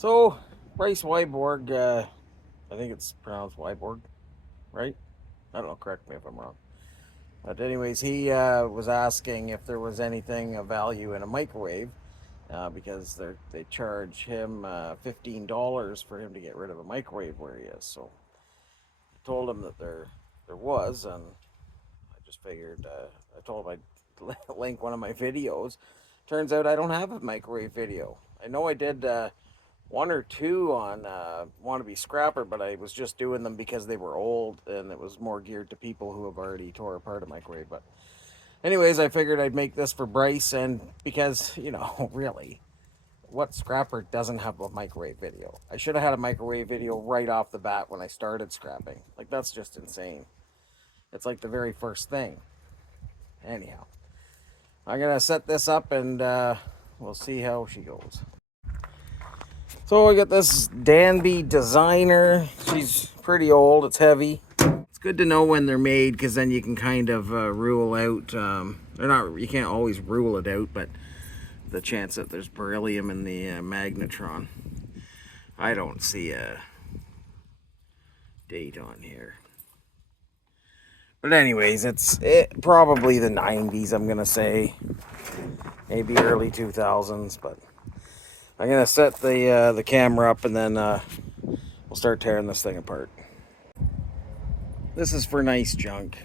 So, Bryce Wyborg, I think it's pronounced Wyborg, right? I don't know, correct me if I'm wrong. But, anyways, he was asking if there was anything of value in a microwave because they charge him $15 for him to get rid of a microwave where he is. So, I told him that there was, and I just figured, I told him I'd link one of my videos. Turns out I don't have a microwave video. I know I did one or two on Wannabe Scrapper, but I was just doing them because they were old and it was more geared to people who have already tore apart a microwave. But anyways, I figured I'd make this for Bryce, and because, really, what scrapper doesn't have a microwave video? I should have had a microwave video right off the bat when I started scrapping. Like, that's just insane. It's like the very first thing. Anyhow, I'm going to set this up and we'll see how she goes. So I got this Danby Designer. She's pretty old. It's heavy. It's good to know when they're made because then you can kind of rule out. They're not. You can't always rule it out, but the chance that there's beryllium in the magnetron. I don't see a date on here. But anyways, it's probably the 90s. I'm gonna say maybe early 2000s, but. I'm going to set the camera up and then we'll start tearing this thing apart. This is for nice junk.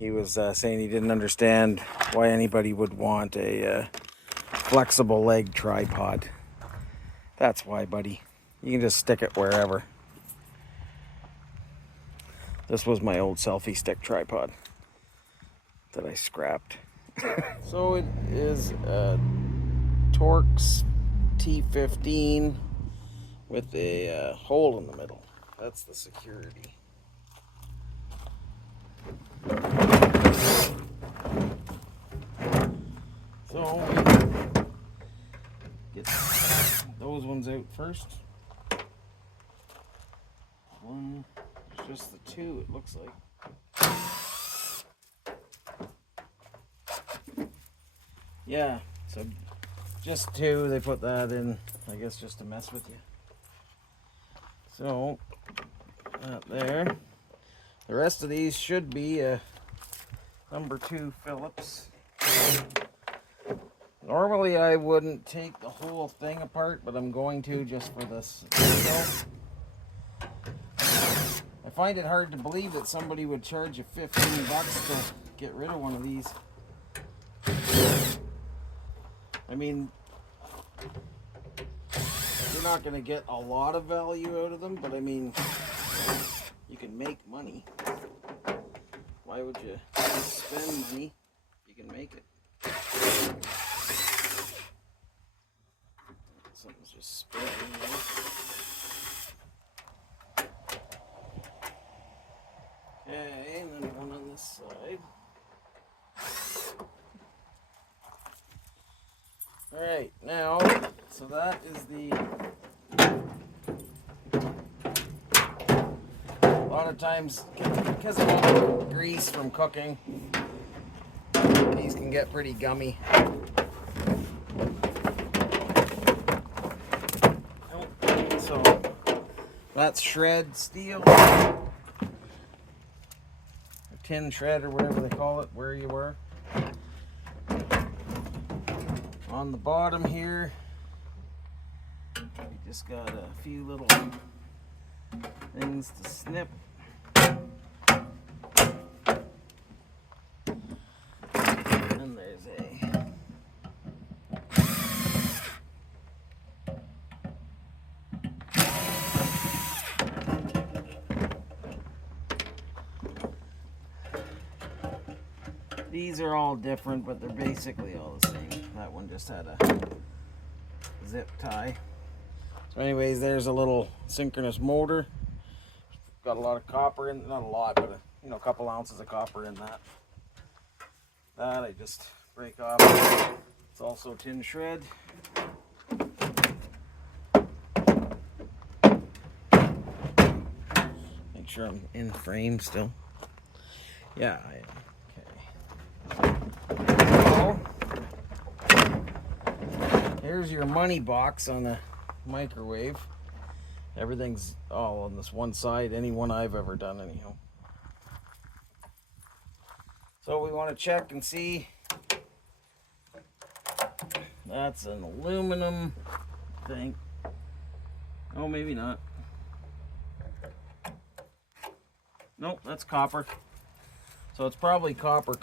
He was saying he didn't understand why anybody would want a flexible leg tripod. That's why, buddy. You can just stick it wherever. This was my old selfie stick tripod that I scrapped. So it is Torx T15 with a hole in the middle. That's the security. So get those ones out first. One, it's just the two, it looks like. Yeah, so just two, they put that in, I guess, just to mess with you. So, that there. The rest of these should be number 2 Phillips. Normally I wouldn't take the whole thing apart, but I'm going to just for this video. I find it hard to believe that somebody would charge you $15 to get rid of one of these. I mean, you're not going to get a lot of value out of them, but I mean, you can make money. Why would you spend money if you can make it? Something's just spinning there. Okay, and then one on this side. Alright, now, so that is a lot of times, because of all the grease from cooking, these can get pretty gummy. So, that's shred steel, or tin shred, or whatever they call it, where you were. On the bottom here, we just got a few little things to snip. And there's these are all different, but they're basically all the same. That one just had a zip tie. So anyways, there's a little synchronous motor. Got a lot of copper in, not a lot, but a couple ounces of copper in that. That I just break off. It's also tin shred. Make sure I'm in frame still. Yeah, I am. Here's your money box on the microwave. Everything's all on this one side, any one I've ever done anyhow. So we want to check and see. That's an aluminum thing. Oh, maybe not. Nope, that's copper. So it's probably copper.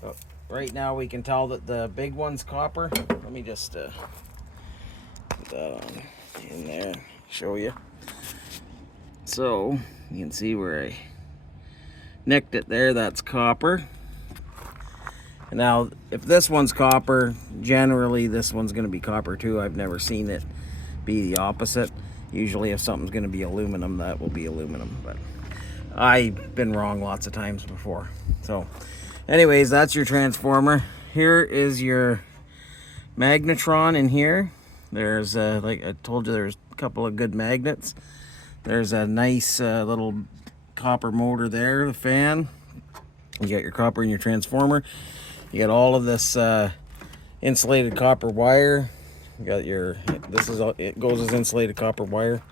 But right now we can tell that the big one's copper. Let me just put that on in there and show you. So you can see where I nicked it there, that's copper. Now, if this one's copper, generally this one's going to be copper too. I've never seen it be the opposite. Usually if something's going to be aluminum, that will be aluminum. But I've been wrong lots of times before. So anyways, that's your transformer. Here is your magnetron in here. There's, like I told you, there's a couple of good magnets. There's a nice little copper motor there, the fan. You got your copper in your transformer. You got all of this insulated copper wire. You got your, this is all, it goes as insulated copper wire.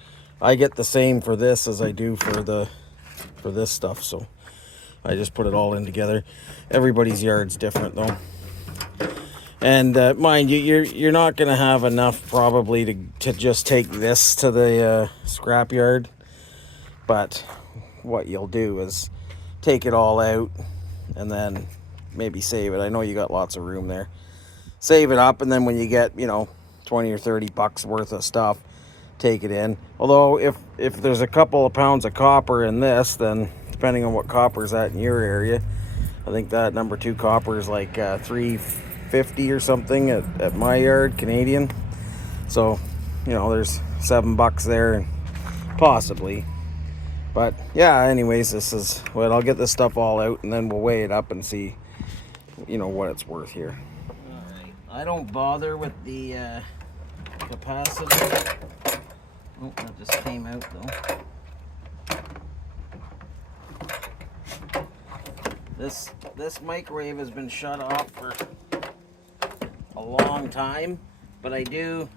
I get the same for this as I do for this stuff, so I just put it all in together. Everybody's yard's different though. And mind you, you're not gonna have enough probably to just take this to the scrap yard. But what you'll do is take it all out and then maybe save it. I know you got lots of room there. Save it up, and then when you get, you know, 20 or 30 bucks worth of stuff, take it in. Although if there's a couple of pounds of copper in this, then depending on what copper is at in your area, I think that number 2 copper is like $3.50 or something at my yard, Canadian. So, you know, there's $7 there, possibly. But yeah, anyways, this is, well, I'll get this stuff all out and then we'll weigh it up and see, you know, what it's worth here. All right, I don't bother with the capacitor. Oh, that just came out though. This microwave has been shut off for a long time, but I do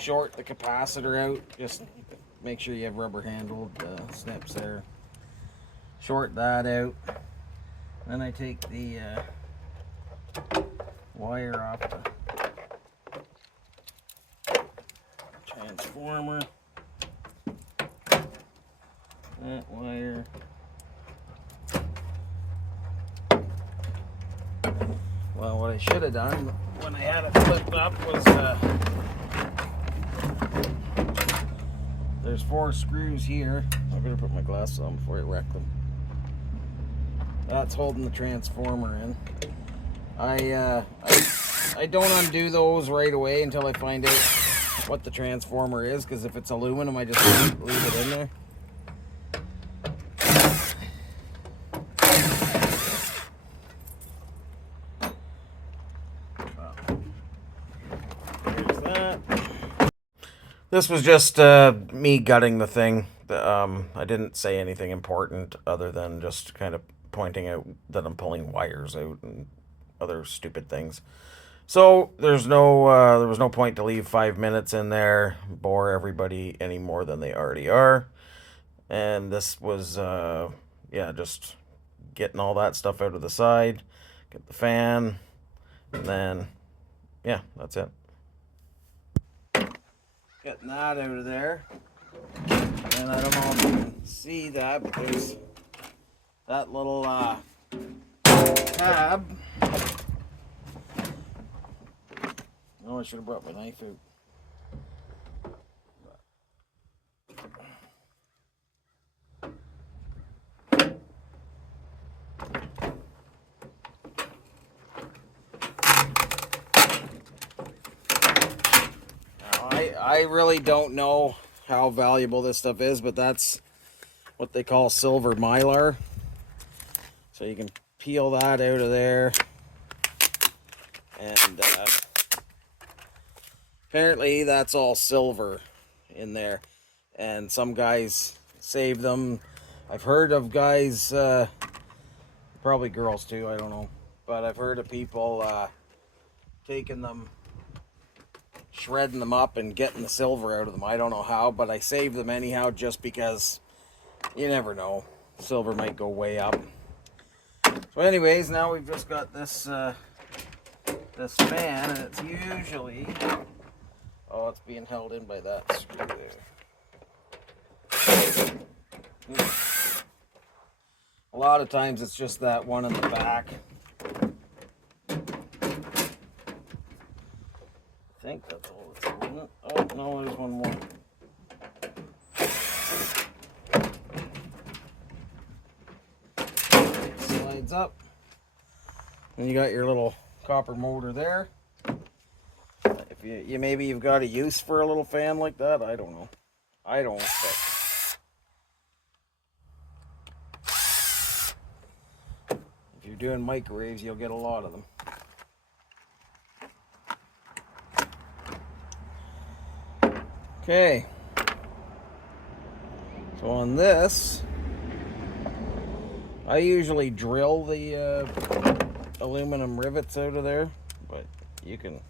short the capacitor out. Just make sure you have rubber handled snips there. Short that out. Then I take the wire off the transformer. That wire. Well, what I should have done when I had it flipped up was there's 4 screws here. I better put my glasses on before I wreck them. That's holding the transformer in. I don't undo those right away until I find out what the transformer is, because if it's aluminum, I just leave it in there. Here's that. This was just me gutting the thing. I didn't say anything important other than just kind of pointing out that I'm pulling wires out and other stupid things. So there was no point to leave 5 minutes in there, bore everybody any more than they already are. And this was yeah, just getting all that stuff out of the side, get the fan, and then yeah, that's it. Getting that out of there. And I don't know if you can see that, but there's that little tab. Oh, I should have brought my knife out. I really don't know how valuable this stuff is, but that's what they call silver mylar. So you can peel that out of there. And apparently that's all silver in there. And some guys save them. I've heard of guys, probably girls too, I don't know. But I've heard of people taking them, shredding them up and getting the silver out of them. I don't know how, but I saved them anyhow just because you never know. Silver might go way up. So anyways, now we've just got this this fan, and it's usually, oh, it's being held in by that screw there. A lot of times it's just that one in the back. I think that's all it's holding it. Oh, no, there's one more. Slides up. And you got your little copper motor there. If you maybe you've got a use for a little fan like that, I don't know. I don't, but if you're doing microwaves, you'll get a lot of them. Okay. So on this, I usually drill the aluminum rivets out of there, but you can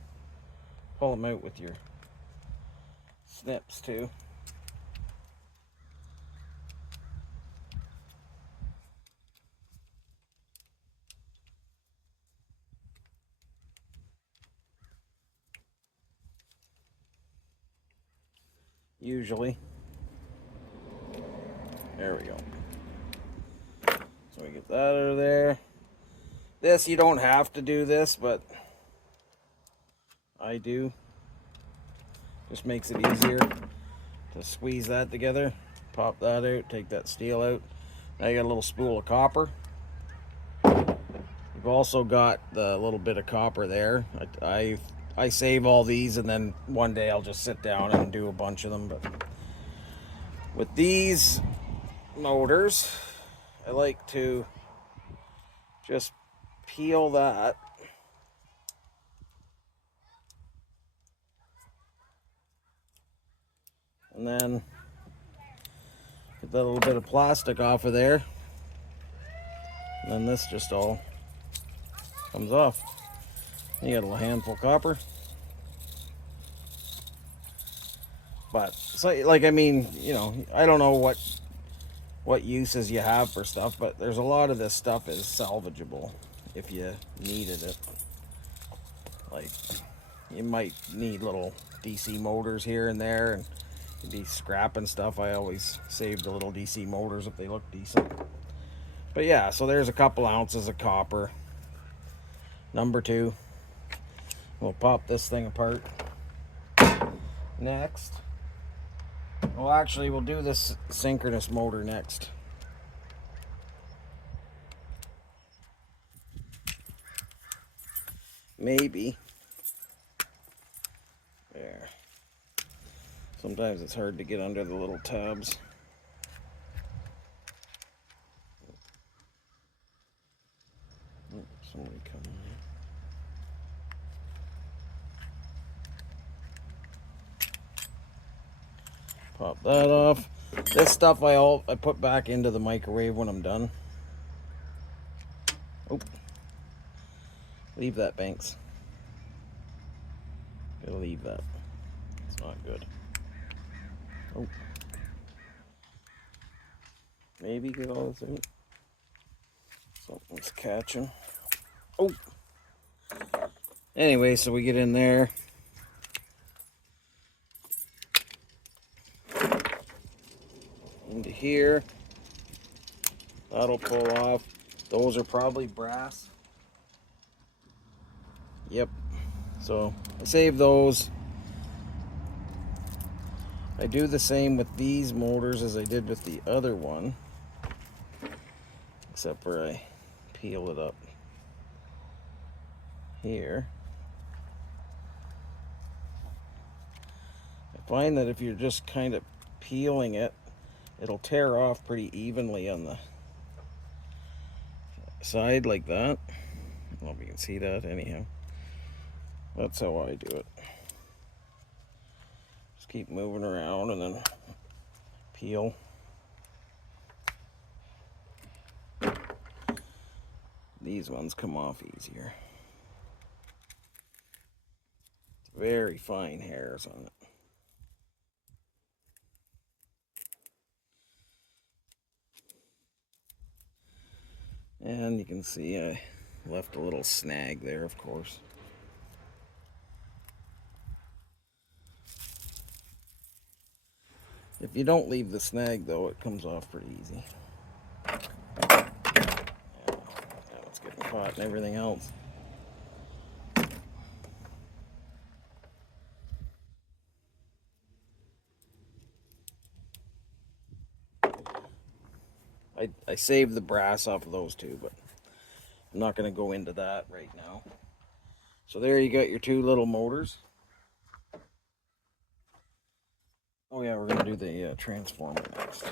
pull them out with your snips too. Usually. There we go. So we get that out of there. This, you don't have to do this, but I do. Just makes it easier to squeeze that together. Pop that out, take that steel out. Now you got a little spool of copper. We've also got the little bit of copper there. I save all these, and then one day I'll just sit down and do a bunch of them. But with these motors, I like to just peel that. And then get that little bit of plastic off of there. And then this just all comes off. You got a little handful of copper. But, so, like, I mean, you know, I don't know what uses you have for stuff, but there's a lot of this stuff is salvageable if you needed it. Like, you might need little DC motors here and there, and you'd be scrapping stuff. I always save the little DC motors if they look decent. But yeah, so there's a couple ounces of copper. Number 2. We'll pop this thing apart. Next, well, actually, we'll do this synchronous motor next. Maybe. There. Sometimes it's hard to get under the little tabs. Oh, somebody coming in. Pop that off. This stuff I put back into the microwave when I'm done. Oh, leave that, Banks. Gotta leave that. It's not good. Oh, maybe get all this out. Something's catching. Oh. Anyway, so we get in there. Into here. That'll pull off. Those are probably brass. Yep. So I save those. I do the same with these motors as I did with the other one, except for I peel it up here. I find that if you're just kind of peeling it, it'll tear off pretty evenly on the side like that. I don't know if you can see that anyhow. That's how I do it. Just keep moving around and then peel. These ones come off easier. It's Very fine hairs on it. And you can see I left a little snag there, of course. If you don't leave the snag, though, it comes off pretty easy. Now it's getting caught and everything else. I saved the brass off of those two, but I'm not going to go into that right now. So there you got your two little motors. Oh yeah, we're going to do the transformer next.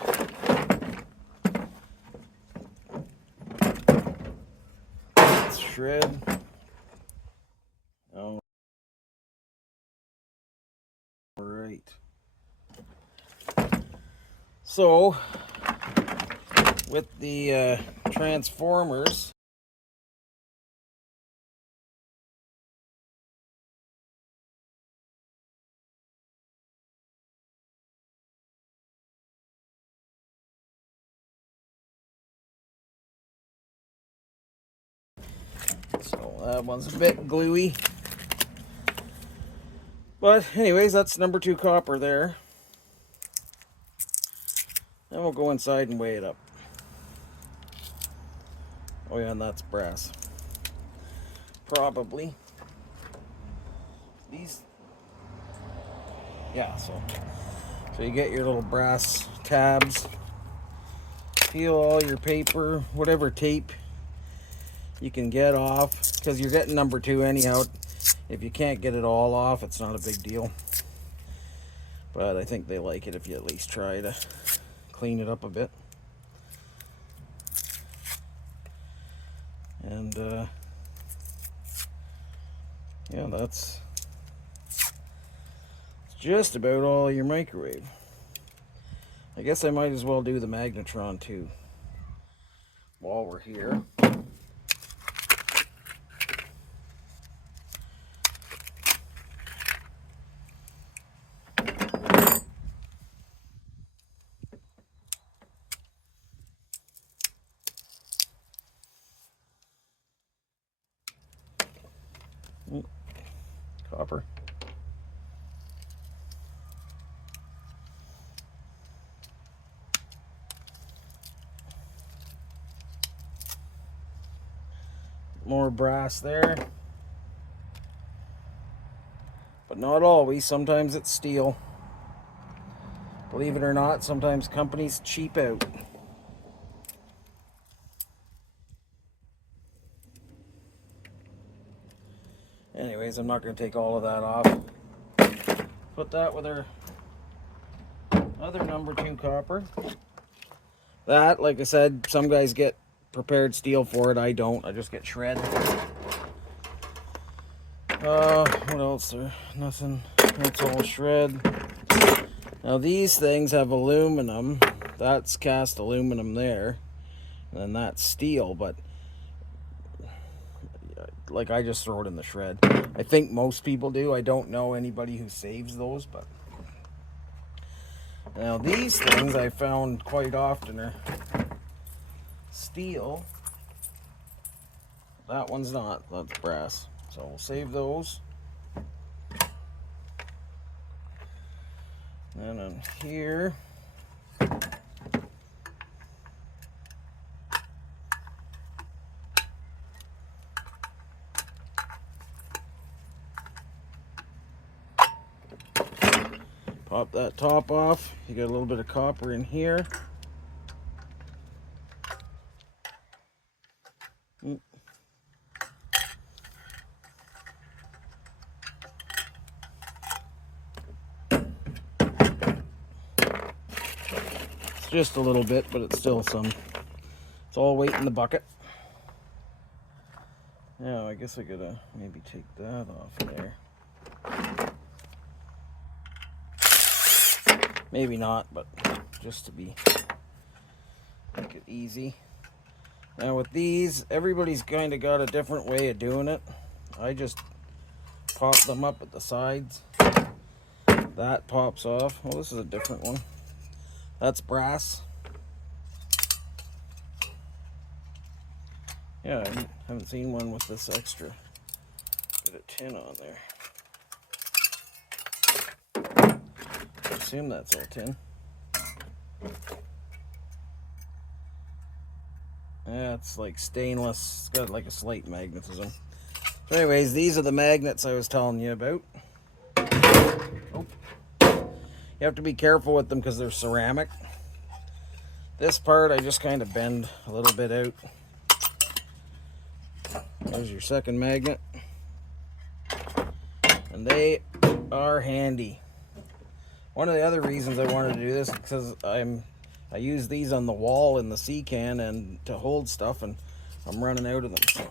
Let's shred. Oh, right. So, with the transformers, so that one's a bit gluey. But anyways, that's number 2 copper there. Then we'll go inside and weigh it up. Oh yeah, and that's brass. Probably. These, yeah, so you get your little brass tabs. Peel all your paper, whatever tape you can get off, because you're getting number 2 anyhow. If you can't get it all off, it's not a big deal. But I think they like it if you at least try to clean it up a bit. And yeah, that's just about all your microwave. I guess I might as well do the magnetron too while we're here. Copper. More brass there. But not always. Sometimes it's steel. Believe it or not, sometimes companies cheap out. Anyways, I'm not going to take all of that off. Put that with our other number 2 copper. That, like I said, some guys get prepared steel for it. I don't. I just get shred. What else there? Nothing. That's all shred. Now these things have aluminum. That's cast aluminum there. And then that's steel, but like I just throw it in the shred. I think most people do. I don't know anybody who saves those, but now these things I found quite often are steel. That one's not. That's brass. So we'll save those. And on here, pop that top off. You got a little bit of copper in here. It's just a little bit, but it's still some. It's all weight in the bucket. Yeah, I guess I gotta maybe take that off there. Maybe not, but just to make it easy. Now with these, everybody's kind of got a different way of doing it. I just pop them up at the sides. That pops off. Well, this is a different one. That's brass. Yeah, I haven't seen one with this extra bit of tin on there. I assume that's all tin. Yeah, it's like stainless. It's got like a slight magnetism. So anyways, these are the magnets I was telling you about. Oh. You have to be careful with them because they're ceramic. This part I just kind of bend a little bit out. There's your second magnet. And they are handy. One of the other reasons I wanted to do this is because I use these on the wall in the sea can and to hold stuff, and I'm running out of them. So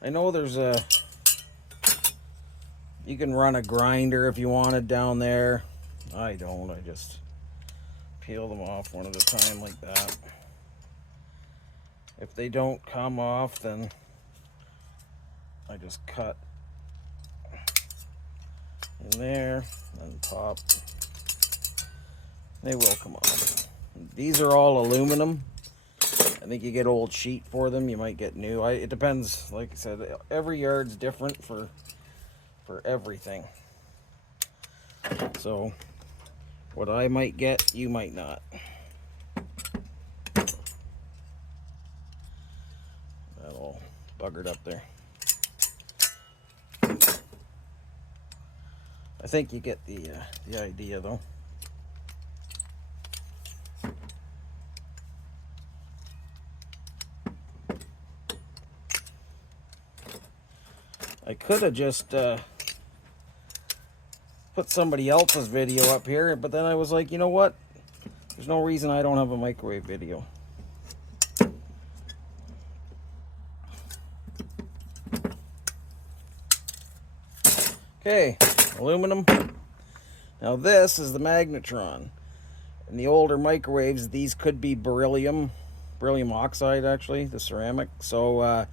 I know there's you can run a grinder if you wanted down there. I don't. I just peel them off one at a time like that. If they don't come off, then I just cut in there and pop. They will come off. These are all aluminum. I think you get old sheet for them. You might get new. It depends. Like I said, every yard's different for everything. So what I might get, you might not. That all buggered up there. I think you get the idea though. I could have just put somebody else's video up here, but then I was like, you know what? There's no reason I don't have a microwave video. Okay, aluminum. Now this is the magnetron. In the older microwaves, these could be beryllium oxide actually, the ceramic. So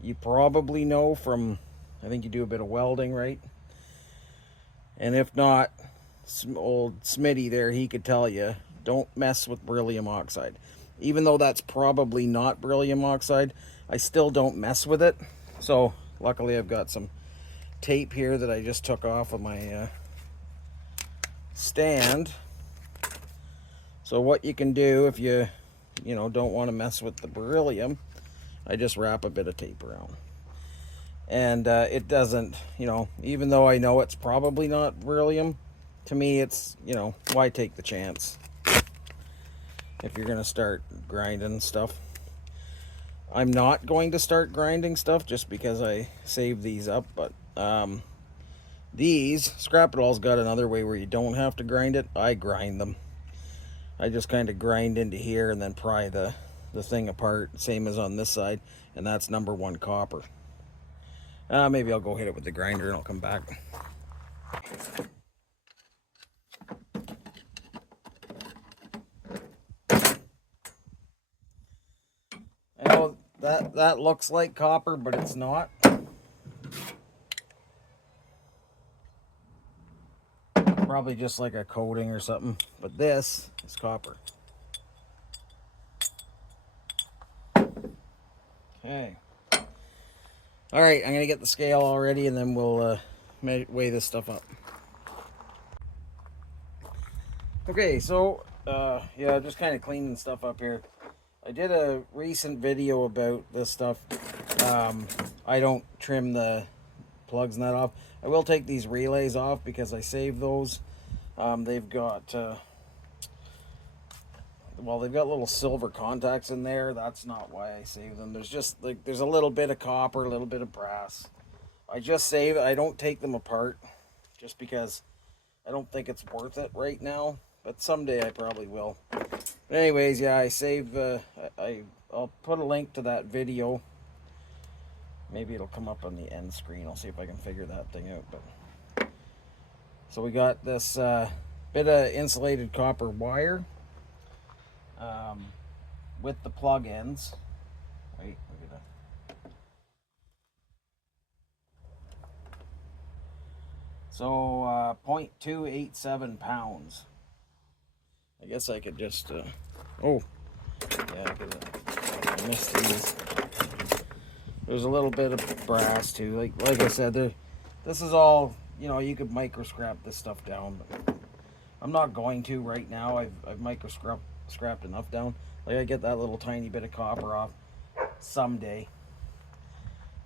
you probably know from, I think you do a bit of welding, right? And if not, old Smitty there, he could tell you, don't mess with beryllium oxide. Even though that's probably not beryllium oxide, I still don't mess with it. So luckily I've got some tape here that I just took off of my stand. So what you can do if you don't want to mess with the beryllium, I just wrap a bit of tape around. And it doesn't, even though I know it's probably not beryllium, to me it's, why take the chance if you're going to start grinding stuff. I'm not going to start grinding stuff just because I saved these up, but these, Scrap It All's got another way where you don't have to grind it. I grind them. I just kind of grind into here and then pry the thing apart, same as on this side, and that's #1 copper. Maybe I'll go hit it with the grinder and I'll come back. I know that looks like copper, but it's not. Probably just like a coating or something, but this is copper. Okay. All right, I'm gonna get the scale already, and then we'll weigh this stuff up. Okay, so yeah, just kind of cleaning stuff up here. I did a recent video about this stuff. I don't trim the plugs and that off. I will take these relays off because I saved those. They've got they've got little silver contacts in there. That's not why I saved them. There's just like there's a little bit of copper, a little bit of brass. I just save it. I don't take them apart just because I don't think it's worth it right now. But someday I probably will. But anyways, yeah, I saved. I'll put a link to that video. Maybe it'll come up on the end screen. I'll see if I can figure that thing out. But so we got this bit of insulated copper wire with the plug ends. Wait, look at that. So 0.287 pounds. I guess I could just oh yeah, I missed these. There's a little bit of brass too. Like I said, this is all, you know, you could micro scrap this stuff down, but I'm not going to right now. I've micro scrapped enough down. Like I get that little tiny bit of copper off someday.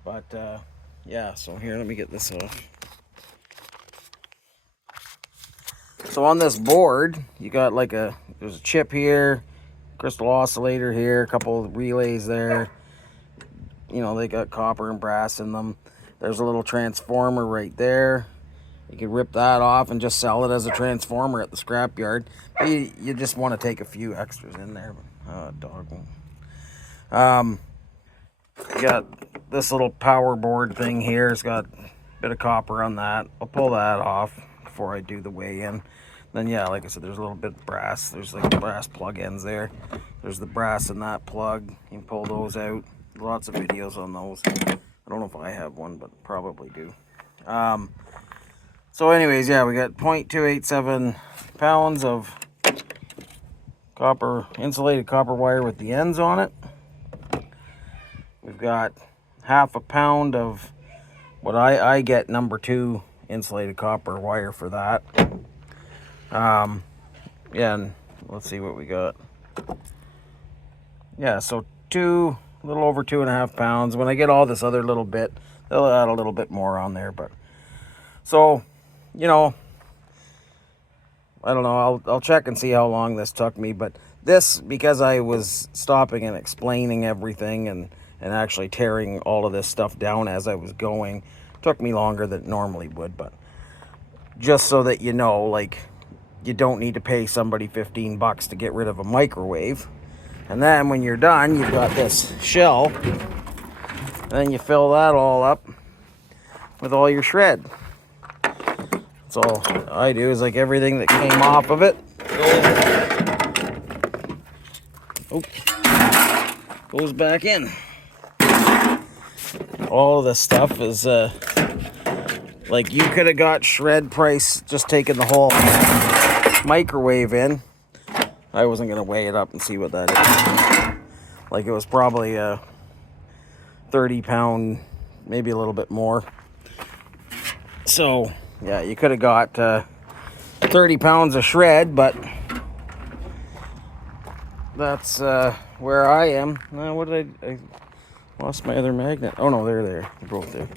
But yeah, so here, let me get this off. So on this board, you got like there's a chip here, crystal oscillator here, a couple of relays there. You know, they got copper and brass in them. There's a little transformer right there. You could rip that off and just sell it as a transformer at the scrapyard. But you just want to take a few extras in there. Dog. You got this little power board thing here. It's got a bit of copper on that. I'll pull that off before I do the weigh-in. Then yeah, like I said, there's a little bit of brass. There's like brass plug ends there. There's the brass in that plug. You can pull those out. Lots of videos on those. I don't know if I have one, but probably do. So anyways, yeah, we got 0.287 pounds of copper, insulated copper wire with the ends on it. We've got half a pound of what I get number 2 insulated copper wire for that. Yeah, and let's see what we got. Yeah, so a little over 2.5 pounds. When I get all this other little bit, they'll add a little bit more on there. But so, you know, I don't know. I'll check and see how long this took me. But this, because I was stopping and explaining everything and actually tearing all of this stuff down as I was going, took me longer than it normally would. But just so that you know, like, you don't need to pay somebody $15 to get rid of a microwave. And then when you're done, you've got this shell. And then you fill that all up with all your shred. That's all I do, is like everything that came off of it goes back in. All of this stuff is like, you could have got shred price just taking the whole microwave in. I wasn't gonna weigh it up and see what that is. Like, it was probably a 30-pound, maybe a little bit more. So yeah, you could have got 30 pounds of shred, but that's where I am. What did I lost my other magnet. Oh no, they're there. They're both there.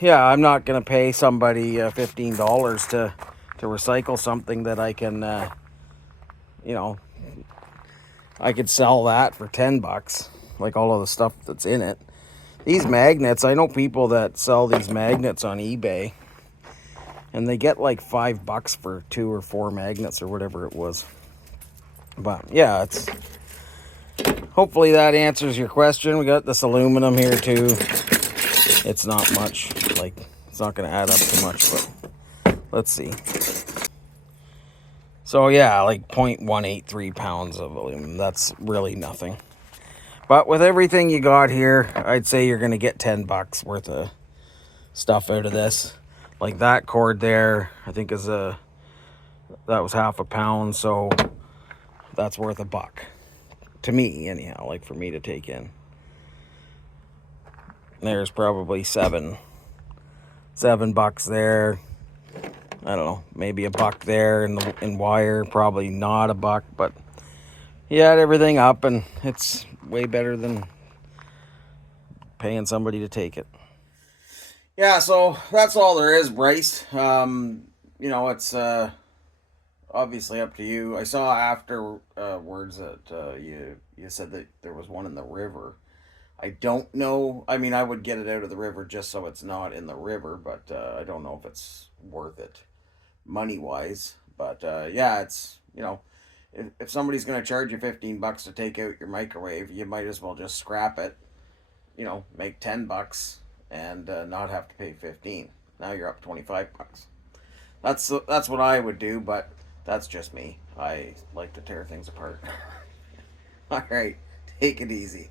Yeah, I'm not gonna pay somebody $15 to recycle something that I can, you know, I could sell that for $10, like all of the stuff that's in it. These magnets, I know people that sell these magnets on eBay, and they get like $5 for 2 or 4 magnets or whatever it was. But yeah, it's, hopefully that answers your question. We got this aluminum here too. It's not much, like, it's not going to add up too much, but let's see. So yeah, like 0.183 pounds of aluminum. That's really nothing. But with everything you got here, I'd say you're going to get $10 worth of stuff out of this. Like that cord there, I think that was half a pound, so that's worth $1 to me anyhow, like for me to take in. There's probably $7 there. I don't know, maybe $1 there in wire, probably not $1, but you add everything up and it's way better than paying somebody to take it. Yeah, so that's all there is, Bryce. You know, it's obviously up to you. I saw afterwards that you said that there was one in the river. I don't know. I mean, I would get it out of the river just so it's not in the river, but I don't know if it's worth it money-wise. But yeah, it's, you know, if somebody's going to charge you $15 to take out your microwave, you might as well just scrap it, you know, make $10 and not have to pay 15. Now you're up $25. That's what I would do, but that's just me. I like to tear things apart. All right, take it easy.